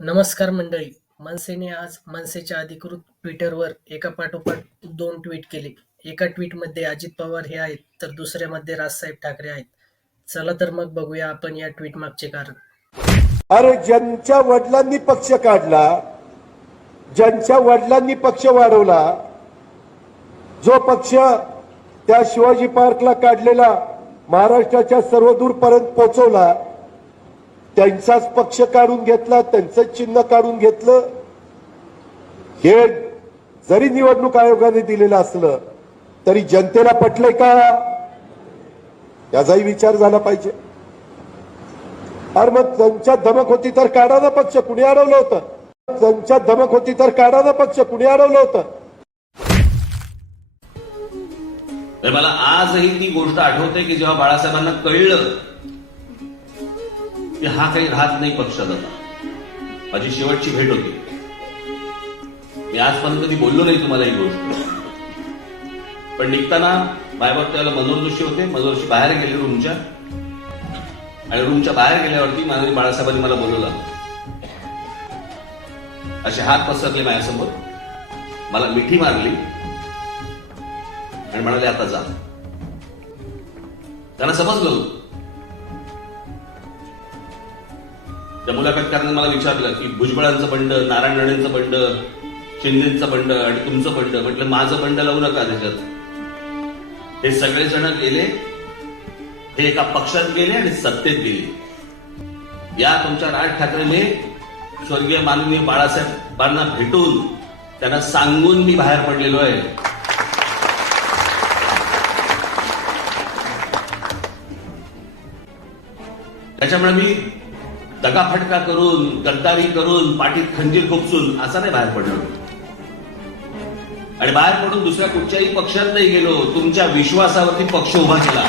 नमस्कार मंडळी. मनसेने आज मनसेच्या अधिकृत ट्विटरवर एका पाठोपाठ दोन ट्विट केले. एका ट्विटमध्ये अजित पवार हे आहेत तर दुसऱ्यामध्ये राजसाहेब ठाकरे आहेत. चला तर मग बघूया आपण या ट्विट मागचे कारण. अरे ज्यांच्या वडिलांनी पक्ष काढला ज्यांच्या वडिलांनी पक्ष वाढवला जो पक्ष त्या शिवाजी पार्कला काढलेला महाराष्ट्राच्या सर्वदूरपर्यंत पोहोचवला त्यांचाच पक्ष काढून घेतला त्यांचंच चिन्ह काढून घेतलं. हे जरी निवडणूक आयोगाने दिलेलं असलं तरी जनतेला पटलंय का? याचाही विचार झाला पाहिजे. अरे मग त्यांच्या धमक होती तर काढा ना पक्ष कुणी अडवलं होतं? त्यांच्या धमक होती तर काढा ना पक्ष कुणी अडवलं होतं? मला आजही ती गोष्ट आठवते की जेव्हा बाळासाहेबांना कळलं की हा काही राहत नाही पक्षात आता माझी शेवटची भेट होती. मी आजपर्यंत कधी बोललो नाही तुम्हाला ही गोष्ट. पण निघताना बायबर त्याला मनोहर जोशी होते. मनोहर जोशी बाहेर गेले रूमच्या. आणि रूमच्या बाहेर गेल्यावरती माननीय बाळासाहेबांनी मला बोलवलं. असे हात पसरले माझ्यासमोर. मला मिठी मारली. आणि म्हणाले आता जा. त्यांना समजलं त्या मुलाखतकारांनी मला विचारलं की भुजबळांचं बंड नारायण राणेंचं बंड शिंदेचं बंड आणि तुमचं बंड. म्हटलं माझं बंड लावू नका त्याच्यात. हे सगळे जण गेले हे एका पक्षात गेले आणि सत्तेत गेले. या तुमच्या राज ठाकरेने स्वर्गीय माननीय बाळासाहेबांना भेटून त्यांना सांगून मी बाहेर पडलेलो आहे. त्याच्यामुळे मी दगाफटका करून गद्दारी करून पाठीत खंजीर खुपसून असा नाही बाहेर पडलो आणि बाहेर पडून दुसऱ्या कुठच्याही पक्षात नाही गेलो तुमच्या विश्वासावरती पक्ष उभा केला.